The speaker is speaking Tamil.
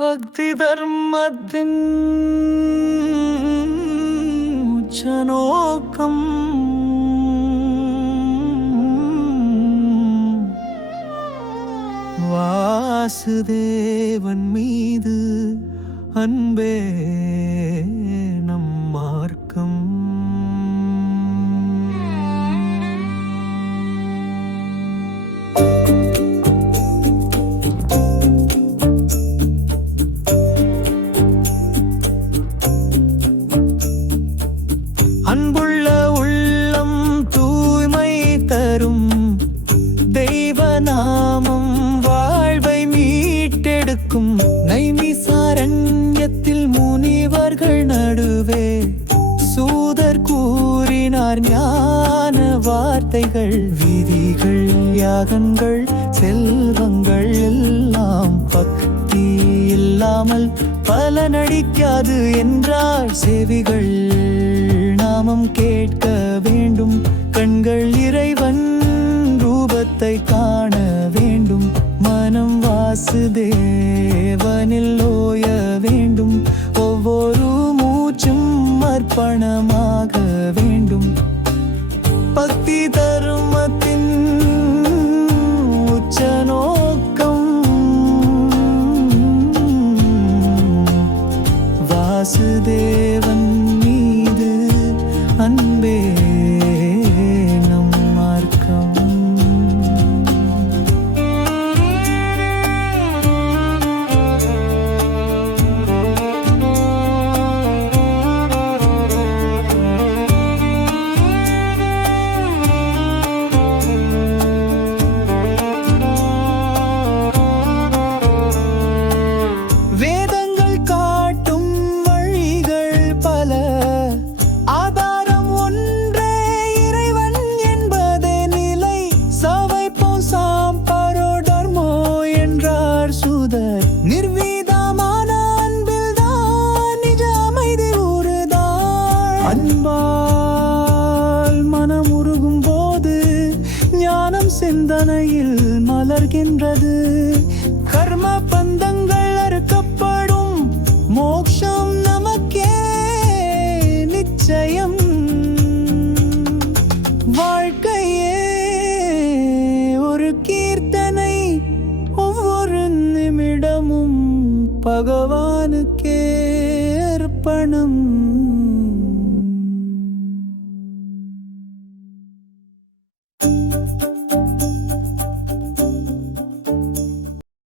பக்தி தர்மத்தின் உச்சநோக்கம் வாசுதேவன் மீது அன்பே நம் மார்க்கம். அன்புள்ள உள்ளம் தூய்மை தரும் தெய்வ நாமம் வாழ்வை மீட்டெடுக்கும். நைமிசாரண்யத்தில் முனிவர்கள் நடுவே சூதர் கூறினார் ஞான வார்த்தைகள். விதிகள் யாகங்கள் செல்வங்கள் எல்லாம் பக்தி இல்லாமல் பலனளிக்காது என்றார். செவிகள் நாமம் கேட்க வேண்டும், கண்கள் இறைவன் ரூபத்தை காண வேண்டும், மனம் வாசுதேவனில் ஓய வேண்டும், ஒவ்வொரு மூச்சும் அர்ப்பணமாக வேண்டும். பக்தி தர்மத்தின் உச்சநோக்கம் வாசுதேவன் மீது அன்பே நம் மார்க்கம். வேதங்கள் காட்டும் வழிகள் பல, ஆதாரம் ஒன்றே இறைவன் என்பதே நிலை. சவைப்போ சாம்பரோ டர்மோ என்றார் சூதர். நிர்வீதமான அன்பில் தான் நிஜ அமைதி உறுதாள். அன்பால் மனம் உருகும் போது ஞானம் சிந்தனையில் மலர்கின்றது. கர்ம பந்தங்கள் அறுக்கப்படும், மோக்ஷம் நமக்கே நிச்சயம். வாழ்க்கையே ஒரு கீர்த்தனை, ஒவ்வொரு நிமிடமும் பகவானுக்கே அர்ப்பணம்.